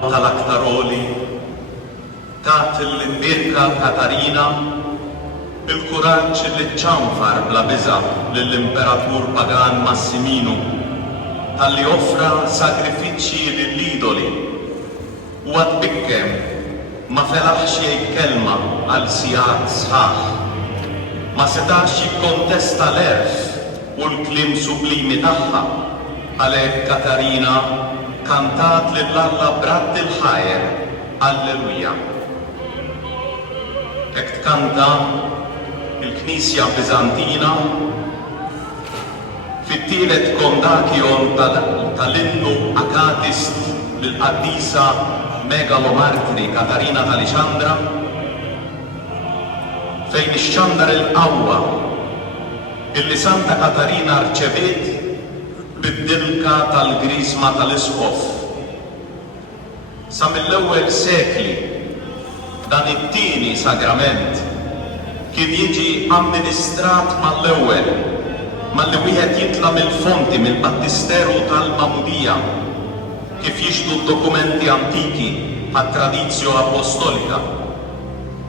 tal-aktaroli tat l-imbirka Katarina il-kuraġġ li ċċanfar bla biża' lill-imperatur Pagan Massimino talli offra sagrifiċċji lill-idoli u għad bikkem ma felaħx jgħid kelma għal sigħat sħaħ, ma setax jikkontesta l-erf u l-kliem sublimi tagħha. Għalhekk Katarina kantat lill-Alla b'ratt il-ħajr Alleluja. Hekk tkanta il-Knisja Biżantina fit-tielet kondakjon tal-innu akatist lill-Qaddisa Megalomartri Katarina tal-Ixandra, fejn ixxandar il-qawwa illi Santa Katarina rċeviet bid-dilka tal-Grisma tal-Isqof. Sa mill-ewwel sekli dan it-tieni sagrament kien jiġi amministrat mal-ewwel malli wieħed jitla mill-fonti mill-Battisteru tal-Mamudija kif jixdu d-dokumenti antiki għat-tradizzjo apostolika.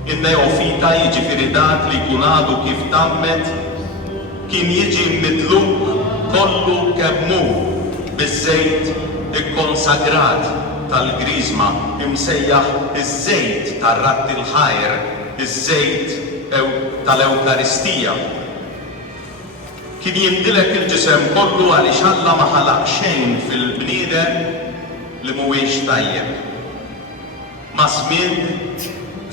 In-neofita jiġifieri dak li jkun għadu kif tammet kien jiġi midluk kollu kemm hu biż-żejt ikkonsagrat tal-Grisma imsejjaħ iż-żejt tar-Ratt il-ħajr, iż-żejt tal-Ewkaristija. Kien jindilek il-ġisem kollu għaliex Alla ma ħalaq xejn fil-bniedem li mhuwiex tajjeb. Ma' żmien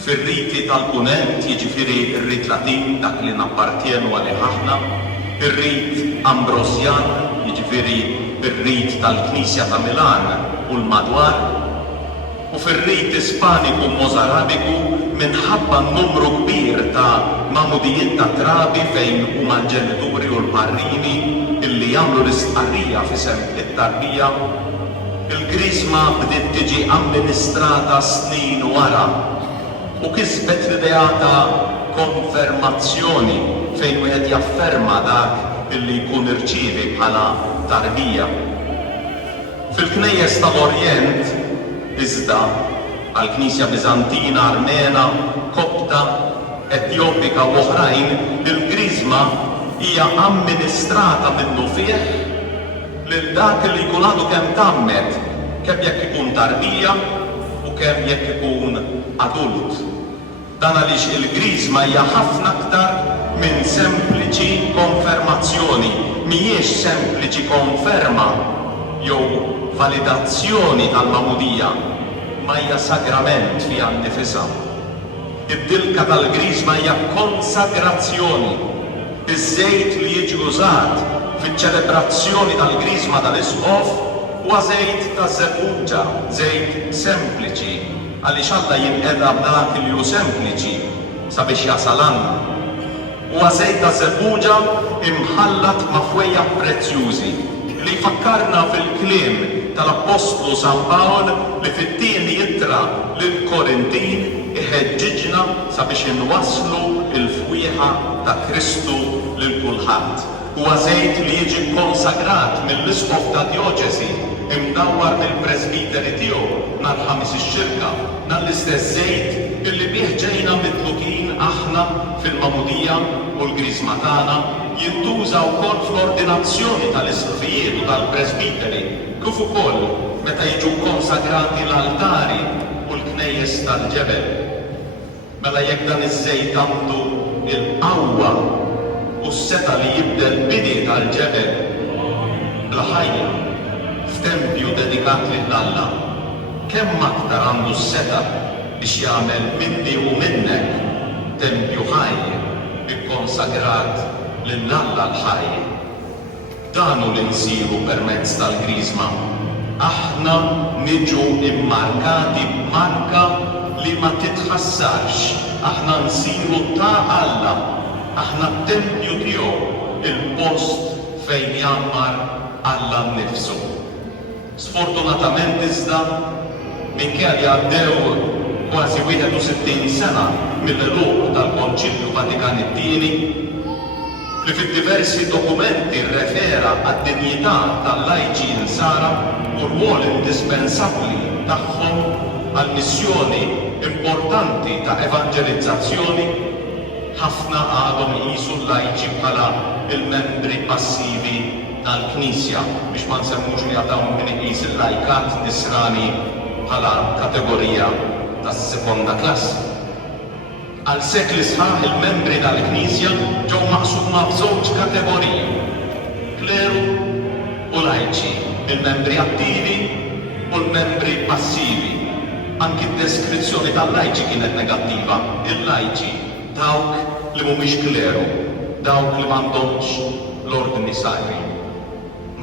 fir-riti tal-punent, jiġifieri r-rit Latin dak li nappartjenu għalih aħna, ir-rit Ambrosjan, jiġifieri ir-rit tal-Knisja ta' Milan u l-madwar, u fir-rit Ispaniku Mozarabiku minħabba n-numru kbir ta' mamudijiet ta' trabi fejn huma l-ġenituri u l-parrini illi jagħmlu l-istqarrija f'isem it-tarbija, il-Grisma bdiet tiġi amministrata snin wara u kisbet l-idea ta' konfermazzjoni fejn wieħed jafferma dak illi jkun irċievi bħala tarbija. Fil-Knejjes tal-Orjent iżda għall-Knisja Biżantina, Armena, Kopta, Etjopika u oħrajn, il-Grisma hija amministrata minnu fih lil dak li jkun għadu kemm tammet, kemm jekk ikun tarbija u kemm jekk ikun adult. Dan għaliex il-Grisma hija ħafna aktar minn sempliċi konfermazzjoni, mhijiex sempliċi konferma jew validazzjoni tal-mamudija, ma hija sagrament fiha nnifisha. Id-dilka tal-Grisma hija konsagrazzjoni. Iż-żejt li jiġi użat fiċ-ċelebrazzjoni tal-Grisma tal-Isqof huwa żejt ta' żebbuġa, żejt sempliċi, għaliex Alla jinqeda b'dak li hu sempliċi sabiex jasal għandna. Huwa żejt ta' żebbuġa imħallat ma' fwejja prezzjużi li jfakkarna fil-kliem tal-Apostlu San Pawl li fit-tieni ittra lill-Korintin iħeġġiġna sabiex inwasslu il-fwieħa ta' Kristu lil kulħadd. Huwa żejt li jiġi konsagrat mill-Isqof ta' Djoċesi imdawwar mill-Presbiteri tiegħu nhar ħamis ix-xirka, nhar l-istess żejt illi bih ġejna mitlukin aħna fil-mamudija u l-Grisma tagħna jintuża wkoll fl-ordinazzjoni tal-isqfijiet u tal-Presbiteri, kif ukoll meta jiġu konsagrati l-altari u l-knejjes tal-ġebel. Mela jekk dan iż-żejt għandu il-qawwa u s-seta li jibdel bini tal-ġebel bl-ħajja f'tempju dedikat lill-Alla, kemm aktar għandu s-seta biex jagħmel minni u minnek tempju ħaj ikkonsagrat lill-Alla l-ħaj. Dan hu li nsiru permezz tal-Grisma. Aħna niġu immarkati b'marka li ma titħassarx. Aħna nsiru ta' Alla. Aħna t-tempju tiegħu, il-post fejn jammar Alla nnifsu. Sfortunatament iżda minkejja li għaddew kważi 61 sena mill-eluq tal-Konċilju Vatikan it-Tieni, li fid-diversi dokumenti rrefera għad-dinjità tal-lajċi insara u rwol indispensabbli tagħhom għal missjoni importanti ta' evanġelizzazzjoni, ħafna għadhom jqisu l-lajċi bħala il-membri passivi tal-Knisja biex ma nsemmux li għadhom min iqis il-lajkat nisrani bħala kategorija tas-sekonda klassi. Għal sekli sħaħ il-membri tal-Knisja ġew maqsuma f'żewġ kategoriji: kleru u lajċi, il-membri attivi u l-membri passivi. Anki d-deskrizzjoni tal-lajċi kienet negattiva. Il-lajċi dawk li mhumiex kleru, dawk li m'għandhomx l-ordni sacri.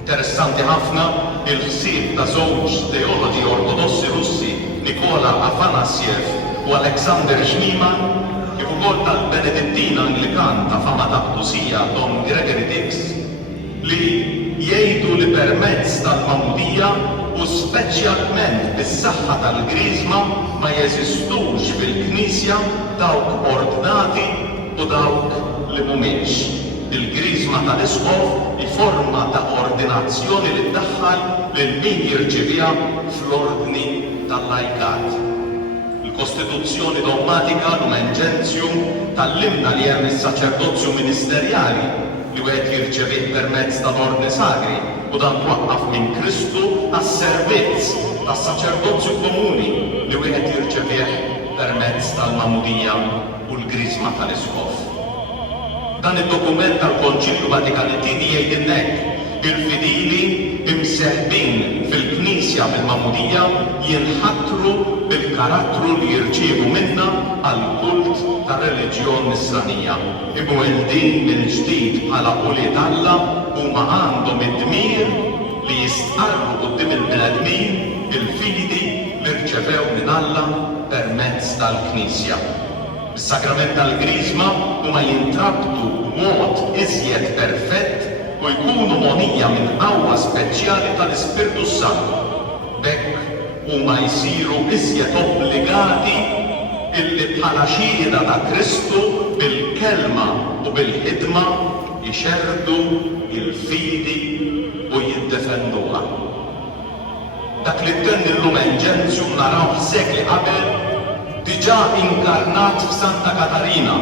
Interessanti ħafna il-ħsieb ta' żewġ teoloġi ortodossi Russi, Nikola Afanassjev u Aleksander Schneemann, kif ukoll tal-Benedittin Anglikan ta' fama taqdusija Dom Gregory Dix, li jgħidu li permezz tal-Magħmudija u speċjalment bis-saħħa tal-Griżma ma jeżistux fil-Knisja dawk ordnati u dawk li mhumiex. Il-Griżma tal-Isqof hi forma ta' ordinazzjoni li tdaħħal lil min jirċeviha fl-ordni tal-lajkat. Il-Kostituzzjoni dogmatika Lumen Gentium tallimna li hemm is-saċerdozzju ministerjali li wieħed jirċevih permezz tal-ordni sagri u dan twaqqaf minn Kristu għas-servizz tas-saċerdozzju komuni li wieħed jirċevih permezz tal-Magħmudija u l-Griżma tal-Isqof. Dan id-dokument tal-Konċilju Vatikani II jgħidilna hekk: il-fidili imseħbin fil-Knisja bil-Magħmudija jinħattru bil-karattru li jirċievu minnha għall-kult tar-reliġjon nisranija. Imweldin mill-ġdid bħala ulied Alla huma għandhom id-dmir li jistqarru quddiem il-bnedmin il-fidi li rċevew minn Alla permezz tal-Knisja. Is-sakrament tal-Griżma huma jintrabtu b'mod iżjed perfett u jkunu monija minn qawwa speċjali tal-Ispirtu Santu. B'hekk huma jsiru iżjed obbligati illi bħala xhieda ta' Kristu bil-kelma u bil-ħidma jixerdu il-fidi u jiddefenduha. Dak li tenni l-Lumen Gentium naraw sekli qabel diġà inkarnat f'Santa Katarina.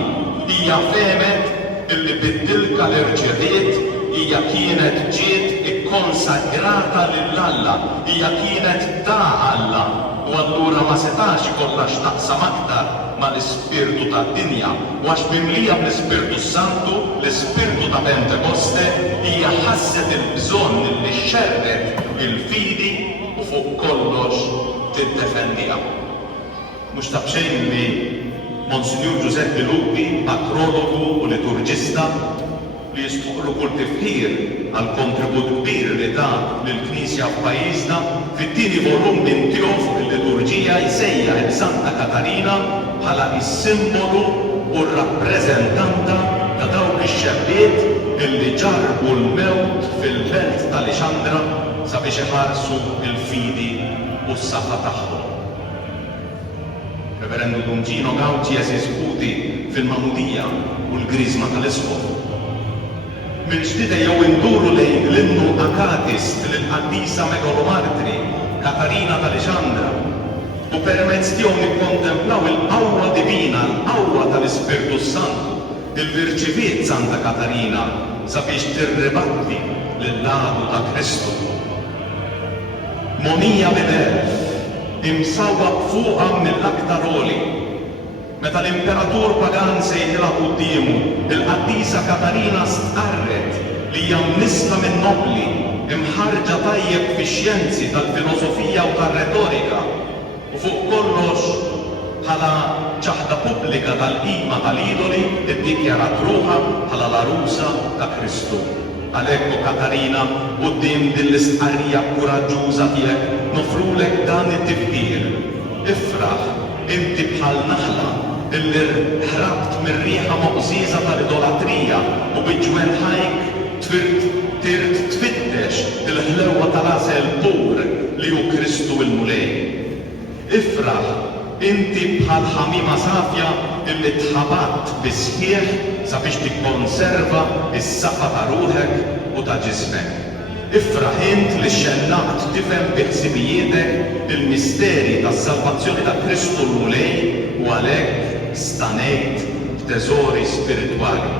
Hija femet illi bid-dilka li rċeviet hija kienet ġiet ikkonsagrata lill-Alla, hija kienet ta' Alla u allura ma setax ikollha x'taqsam aktar mal-ispirtu tad-dinja u għax mimlija bl-Ispirtu Santu, l-Ispirtu ta' Pentekoste, hija ħasset il-bżonn li xxerret il-fidi u fuq kollox tiddefendiha. Mhux ta' xejn li Monsinjur Giuseppe Lupi, patrologu u liturġista, li jistħoqlu kull tifħir għal kontribut kbir li ta' lill-Knisja f'pajjiżna, fit-tieni volum minn tiegħu fuq il-liturġija jsejjaħ il-Santa Katarina bħala s-simbolu u r-rappreżentanta ta' dawk ix-xebbiet illi ġarbu l-mewt fil-belt tal-Ixandra sabiex iħarsu il-fidi u s-saħħa tagħhom. Reverendu Don Gino Gauci jeżiskuti fil-Magħmudija u l-Griżma tal-Isqof. Mill-ġdida jew induru lejn l-innu Akatis lill-Qaddisa Megalomartri Katarina tal-Ixandra u permezz tiegħu nikkontemplaw il-qawwa divina, l-qawwa tal-Ispirtu Santu illi rċeviet Santa Katarina sabiex tirribatti lill-għadu ta' Kristu. Monija bil-elf imsawwa fuqha mill-aktar għoli. Meta l-imperatur pagan sejħilha qudiemu, il-Qaddisa Katarina stqarret li hija mnisla minn nobli, imħarġa tajjeb fix-xjenzi tal-filosofija u tar-retorika u fuq kollox bħala ċaħda pubblika tal-qima tal-idoli iddikjarat ruħha bħala l-arusa ta' Kristu. Għalhekk Katarina quddiem din l-istqarrija kuraġġuża tiegħek nofrulek dan it-tifkir. Ifraħ, inti bħal naħla illi ħrabt mir-rieħa moqżiża tal-idolatrija u biġwen ħajk tirt tfittex il-ħlewwa tal-għasel pur li hu Kristu il-mulej. Ifraħ Inti bħal ħamima safja illi tħabat bisħieħ sabiex tikkonserva is-saħħa ta' ruħek u ta' ġismek. Ifraħ int li xellaqt tifhem biħsibijietek il-misteri tas-salvazzjoni ta' Kristu l-mulej u għalhekk stanejt b'teżori spiritwali.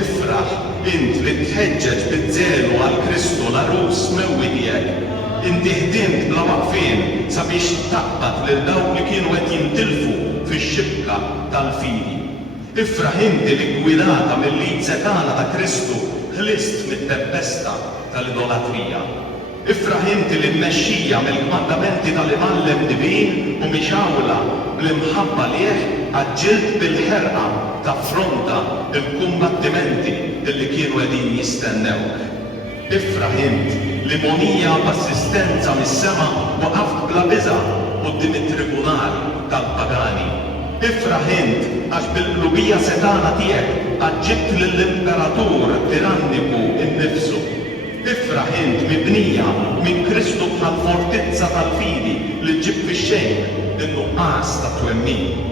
Ifraħ int li tħeġġeġ bit-żelu għal Kristu l-arus mewwi tiegħek. Inti ħdimt bla waqfien sabiex taqbad lil dawk li kienu qed jintilfu fix-xibka tal-fidi. Ifraħ inti li gwidata mill-lid setana ta' Kristu ħlist mit-tempesta tal-idolatrija. Ifraħ inti li mmexxija mill-kmandamenti tal-imallem divin u mixawla bl-imħabba lieh aġġilt bil-ħerqa taffronta il-kumbattimenti illi kienu qegħdin jistennewk. Ifraħ int li monija b'assistenza mis-sema waqaft bla biża' quddiem it-tribunal tal-pagani. Ifraħ int għax bil-qlubija setana tiegħek aġġibt lill-imperatur tiranniku innifsu. Ifraħ int mibnija minn Kristu bħal fortizza tal-fidi li ġib fix-xejn in-nuqqas ta' twemmin.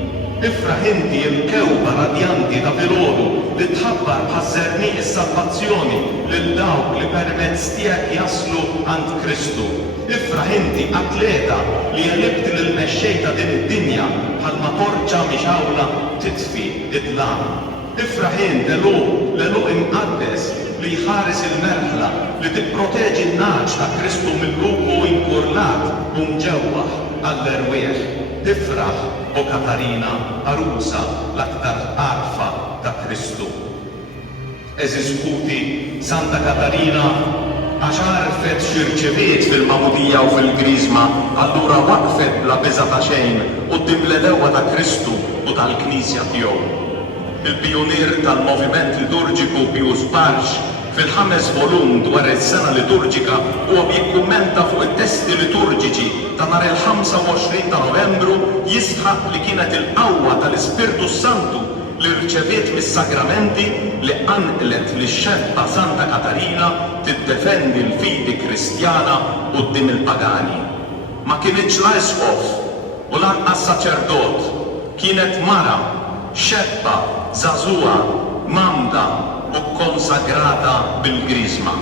Ifraħ inti l-kewba radjanti ta' filgħodu li tħabbar bħaż-żerniq is-salvazzjoni lil dawk li permezz tiegħek jaslu għand Kristu. Ifraħ inti atleta li għalibt lill-mexxej ta' din id-dinja bħalma torċa mixawla titfi id-dlam. Ifraħ int l-eluq imqaddes li jħares il-merħla li tipproteġi n-naġ ta' Kristu mill-lupu inkurlat u mġewwaħ għall-erwieħ. Ifraħ o Katarina Arusa l-aktar arfa ta' Kristu. Eżis kuti Santa Katarina għax għarfet xirċeviet fil-mamudija u fil-grizma, allura waqfet bla biża' ta' xejn quddiem l-edewa ta' Kristu u tal-Knisja tiegħu. Il-pionier tal-moviment liturġiku Pius Barx fil-5 volum dwar is-sena liturġika huwa jikkummenta fuq it-testi liturġiċi ta' nhar il-25 ta' Novembru jisħaq li kienet il-qawwa tal-Ispirtu Santu li rċeviet mis-sakramenti li anqlet lix-xebba Santa Katarina tiddefendi l-fidi Kristjana quddiem il-pagani. Ma kienitx la esqof u lanqas saċerdot, kienet mara, xebba, żagħżugħa, mamda u konsagrata bil-grizma.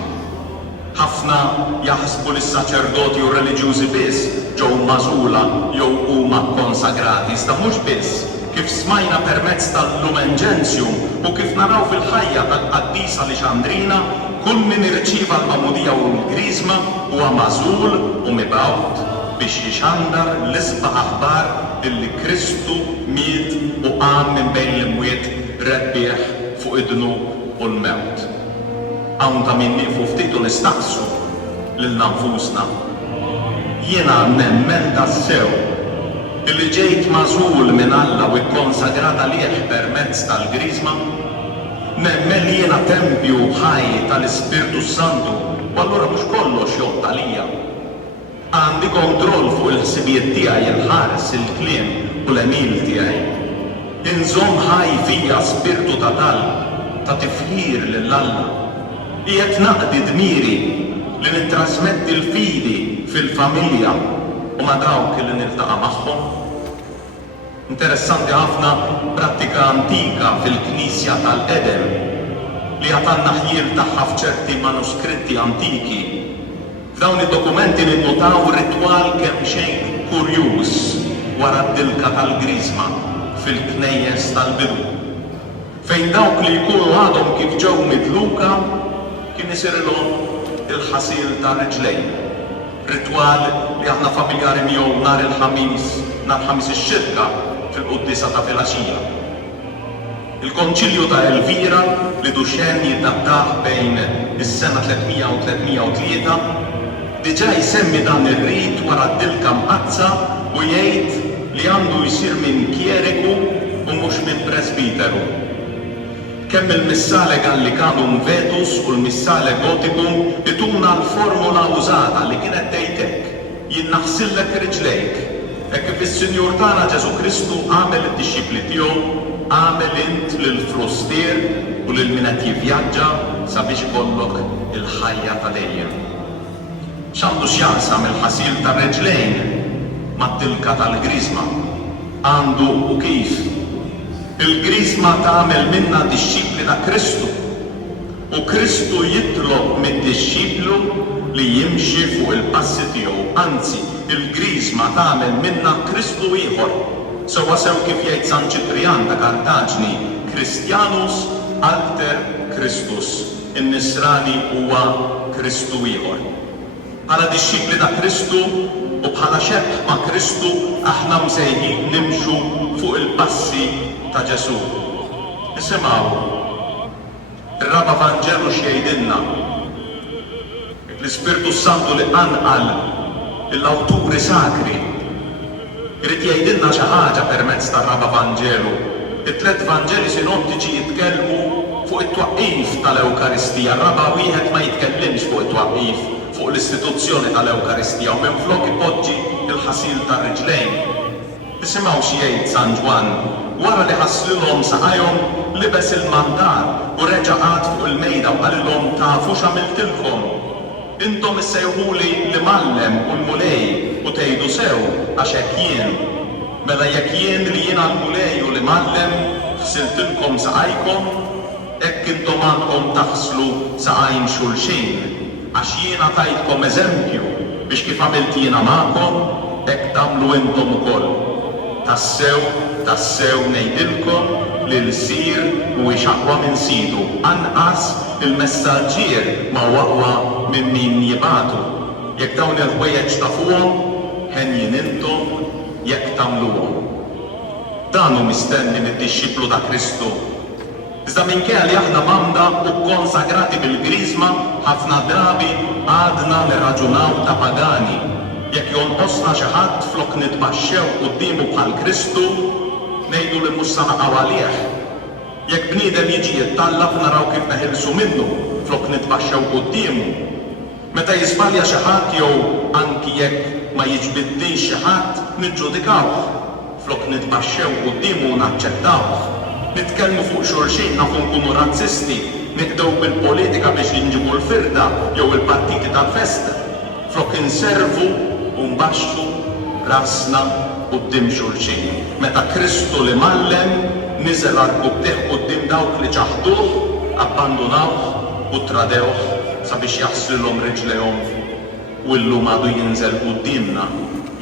Ħafna jaħsbu li s-saċerdoti u reliġjużi biss ġew magħżula jew huma konsagrati, iżda mhux biss, kif smajna permezz tal-Lumen Gentium u kif naraw fil-ħajja tal-Qaddisa Alexandrina, kull min irċieva l-mamudija u l-grizma huwa magħżul u mibgħut biex jixandar l-isbaħ aħbar illi Kristu miet u qam minn bejn l-imwiet rebbieħ fuq id-dnub u l-mewt. Hawn ta' min nieqfu ftit u nistaqsu lil nfusna. Jiena nemmen tassew illi ġejt magħżul minn Alla u kkonsagrata lieh permezz tal-grizma, nemmen li jiena tempju ħaj tal-Ispirtu Santu u allura mhux kollox jotta lija. Għandi kontroll fuq il-ħsibijiet tiegħi, il-ħares, il-kliem u l-emil tiegħi. Inżomm ħaj fija spirtu ta' ta' tifħir lill-Alla. Qiegħed naqdi dmiri li nittrasmetti l-fidi fil-familja u ma' dawk li niltaqa' magħhom. Interessanti ħafna prattika antika fil-Knisja tal-Edem li għatanna ħjil tagħha f'ċerti manuskritti antiki. F'dawn id-dokumenti ninnotaw ritwal kemm xejn kurjuż wara d-dilka tal-grizma fil-knejjes tal-bidu. Fejn dawk li jkunu għadhom kif ġew midluka kien isirilhom il-ħasil ta' riġlejn. Ritwal li aħna familjari miegħu nhar il-ħamis ix-xirka fil-quddisa ta' filgħaxija. Il-Konċilju ta' Elvira li Duxen jiddattaħ bejn is-sena 300 u 303 diġà jsemmi dan ir-rit wara d-dilka mqazza u jgħid li għandu jsir minn kieriku u mhux minn presbiteru. Kemm il-missale Gallicanum Vetus u l-missale Goticum ituna l-formula użata li kienet tgħidlek jien naħsillek riġlejk, hekk kif is-Sinjur tagħna Ġesu Kristu għamel id-dixxipli tiegħu għamel int lill-frustier u lil min qed jivvjaġġa sabiex ikollok il-ħajja ta' dejjem. X'għandu x'jaqsam il-ħasil tar-reġlejn mad-dilka tal-grizma? għandu u kif. Il-Grisma tagħmel minna dixxipli ta' Kristu u Kristu jitlob mid-dixxiplu li jimxi fuq il-passi tiegħu, anzi il-Grisma tagħmel minna Kristu ieħor. Sewwa sew kif jgħid San Ċiprian ta' Kartaġni, Christianus alter Christus, in-Nisrani huwa Kristu ieħor. Bħala dixxipli ta' Kristu u bħala xemm ma' Kristu aħna msejħin nimxu fuq il-passi ta' Ġesu. Nisimgħu ir-Raba Vanġelu x'jgħidilna. L-Ispirtu Santu li anqal l-awturi sakri irid jgħidilna xi ħaġa permezz tar-Raba Vanġelu. It-tliet Vanġeli sinottiċi jitkellmu fuq it-twaqqif tal-Ewkaristija. Raba wieħed ma jitkellimx fuq it-twaqqif, fuq l-istituzzjoni tal-Ewkaristija u minflok ipoġġi il-ħasil tar-riġlejn. Isimgħu xi jgħid San Ġwan wara li ħasslilhom saqajhom libes il-mandar u reġa' qgħad fuq il-mejda u qalilhom tafu x'għamiltilkom. Intom issejħuli li mallem u l-mulej u tgħidu sew għax hekk jien. Mela jekk jien li jiena l-mulej u li mallem ħsiltilkom saqajkom, hekk intom għandkom taħslu saqajn xulxin għax jiena tajtkom eżempju biex kif għamilt jiena magħkom hekk tagħmlu intom ukoll. Tassew ngħidilkom li l-sir mhuwiex aqwa minn sidu, anqas il-messaġġier ma waqwa minn min jibgħatu. Jekk dawn il-ħwejjeġ tafuhom, ħenjin intom jekk tagħmluhom. Dan hu mistenni mid-dixxiplu ta' Kristu. Iżda minkejja li aħna mamda u konsagrati bil-Grisma ħafna drabi għadna nirraġunaw ta' pagani. Jekk jonqosna xi ħadd flok nitbaxxew qudiemu bħal Kristu, ngħidu li mhux sa naqgħu għalih. Jekk bniedem jiġi jittallaf naraw kif neħilsu minnu flok nitbaxxew qudiemu. Meta jiżbalja xi ħadd jew anki jekk ma jiġbiddilx xi ħadd niġġudikawh flok nitbaxxew qudiemu u naċċettawh. Nitkellmu fuq xulxin nafu nkunu razzisti, nibdew bil-politika biex jinġibu l-firda jew il-partiti tal-festa. Flok inservu u mbaxxu rasna quddiem xulxin. Meta Kristu li mallem niżel arbubteh quddiem dawk li ċaħduh, abbandunawh u tradewh sabiex jaħslilhom riġlejhom u llum għadu jinżel qudiemna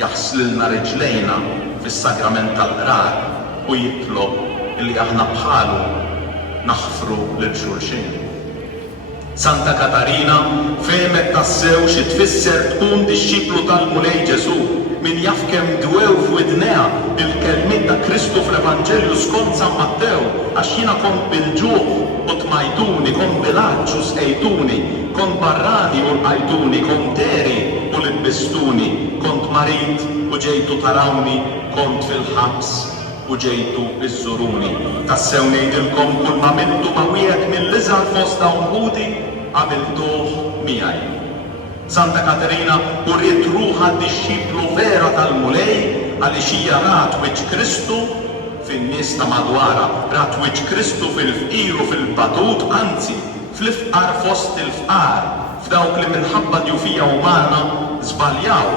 jaħslilna riġlejna fis-sagrament tal-qrar u jitlob illi aħna bħalu naħfru lil xulxin. Santa Katarina femet tassew xi tfisser tkun dixxiplu tal-Mulej Ġesu min jaf kemm dwew f'widneha il-kelmiet ta' Kristu fl-Evanġelju skont San Mattew għax jiena kont bil-ġuħ u tmajtuni, kont bil-għaġġ u sqejtuni, kont barrani u lqajtuni, kont teri u libbistuni, kont marit u ġejtu tarawni, kont fil-ħabs u ġejtu iżżuruni. Tassew ngħidilkom kull ma għamiltu ma' wieħed mill-iżgħar fost dawn ħudi għamiltuh miegħi. Santa Katerina uriet ruħha dixxiplu vera tal-Mulej għaliex hija rat wiċċ Kristu fin-nies ta' madwarha, rat wiċċ Kristu fil-fqir u fil-batut, anzi fl-ifqar fost il-fqar, f'dawk li minħabba djufija umana żbaljaw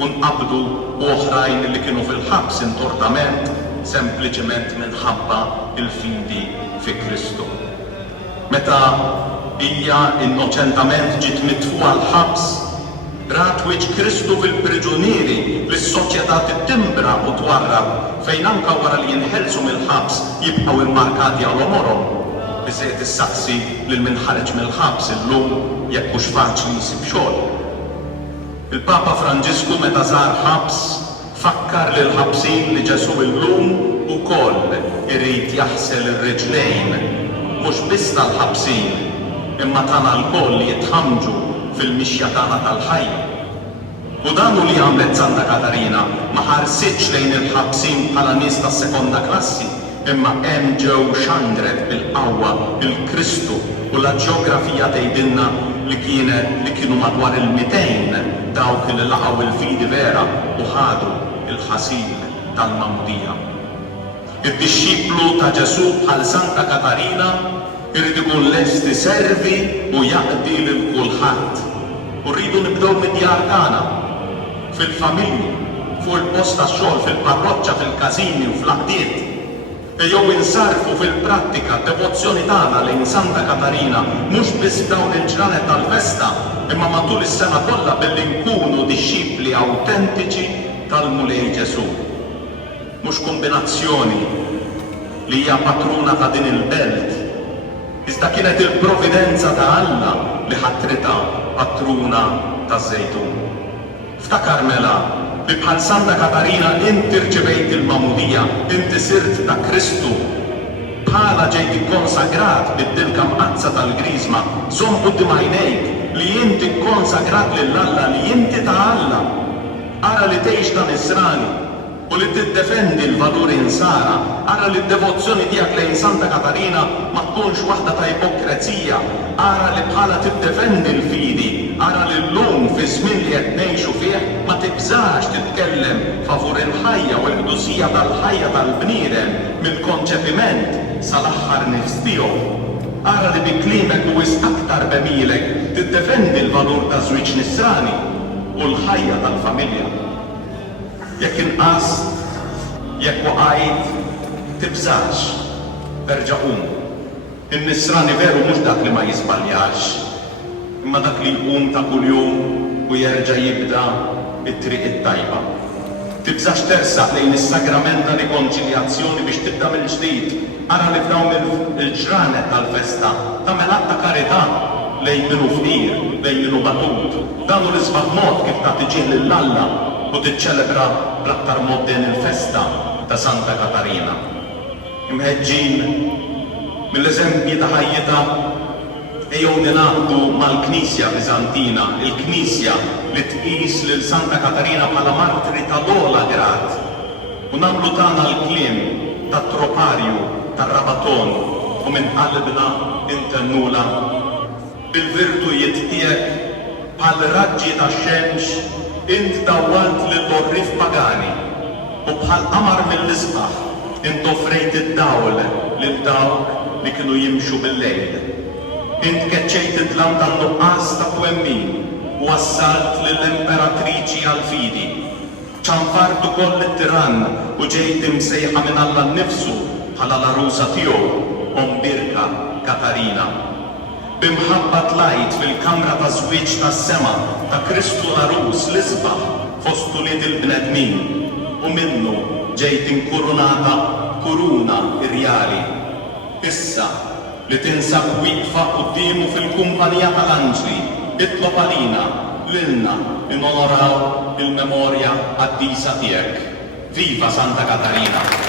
u nqabdu oħrajn li kienu fil-ħabs intortament sempliċement minħabba il-fidi fi Kristu. Meta hija innoċentament ġiet mitfuha l-ħabs, rat wiċċ Kristu fil-priġunieri li s-soċjetà tittimbra u twarrab fejn anke wara li jinħelsu mill-ħabs jibqgħu immarkati għal omorhom. Biżejjed issaqsi lil min ħareġ mill-ħabs illum jekk hux faċli jsib xogħol. Il-Papa Franġisku meta żar ħabs fakkar lil ħabsin li Ġesu illum ukoll irid jaħsel ir-riġlejn mhux biss tal-ħabsin imma tagħna lkoll li jitħammġu fil-mixja tagħna tal-ħajja. U dan hu li għamlet Santa Katarina ma ħarsitx lejn il-ħabsin bħala nies tas-sekonda klassi imma hemm ġew xandret bil-qawwa il-Kristu u l-ġeografija tgħidilna li kienu madwar il-200 dawk li laqgħu il-fidi vera u ħadu il-ħasil tal-Magħmudija. Id-dixxiplu ta' Ġesu bħal Santa Katarina irid ikun lest iservi u jaqdi lil kulħadd. U rridu nibdew mid-djar tagħna, fil-familji, fuq il-post tax-xogħol, fil-parroċċa, fil-każini u fl-aqdiet. Ejjew insarfu fil-prattika d-devozzjoni tagħna lejn Santa Katarina mhux biss f'dawn il-ġranet tal-festa, imma matul is-sena kollha billi nkunu dixxipli awtentiċi tal-Mulej Ġesu. Mhux kombinazzjoni li hija patruna ta' din il-belt, iżda kienet il-provvidenza ta' Alla li ħattrita patruna taż-Żejtun. Ftakar mela li bħal Santa Katarina inti rċevejt il-mamudija, inti sirt ta' Kristu. Bħala ġejt ikkonsagrat bid-dilka mqazza tal-Griżma, żomm quddiem għajnejk li inti kkonsagrat lil Alla, li inti ta' Alla. Ara li tgħix ta' nisrani u li tiddefendi l-valuri insara, ara li d-devozzjoni tiegħek lejn Santa Katarina ma tkunx waħda ta' ipokrezija, ara li bħala tiddefendi l-fidi, ara li llum fi żmien li qed ngħixu fih ma tibżax titkellem favur il-ħajja u l-qdusija tal-ħajja tal-bniedem mill-konċepiment sal-aħħar nifs tiegħu. Ara li bi kliemek u wis aktar bemilek tiddefendi l-valur ta' żwieġ nisrani u l-ħajja tal-familja. Jekk inqas, jekk waqajt, tibżax, terġa' qum. In-nisrani veru mhux dak li ma jiżbaljax, imma dak li jqum ta' kuljum u jerġa' jibda it-triq it-tajba. Tibżax tersaq lejn is-sagrament ta' rikonċiljazzjoni biex tibda mill-ġdid. Ara li f'dawn il-ġranet tal-festa tagħmel att ta' karità lejn minhu fqir, lejn minhu batut. Dan hu l-isbaħ mod kif tagħti ġieħ lill-Alla u tiċċelebra bl-aktar mod din il-festa ta' Santa Katarina. Imħeġġin mill-eżempji ta' ħajjita ejjew ningħaqdu mal-Knisja Biżantina, il-Knisja li tqis lil Santa Katarina bħala martri ta' dola grat u nagħmlu tagħna l-kliem tat-troparju tar-Rabaton u minn qalbna intennula bil-virtujiet tiegħek bħal raġġi tax-xemx int dawwalt lil-orrif pagani u bħal qamar mill-isbaħ int offrejt id-dawl lil dawk li kienu jimxu bil-lejl. Int keċċejt id-dlam tan-nuqqas ta' twemmin u wassalt lill-imperatriċi għal-fidi. ċanfart ukoll it-tirann u ġejt imsejħa minn Alla nnifsu bħala l-arusa tiegħu Ombirka Katarina. Bimħabba tlajt fil-kamra ta' żwieġ tas-sema ta' Kristu l-Arus l-isbaħ fost ulied il-bnedmin u minnu ġejt inkurunata kuruna irjali. Issa li tinsab wieqfa qudiemu fil-kumpanija tal-anġli itlob għalina lilna innonoraw il-memorja qaddisa tiegħek. Viva Santa Katarina!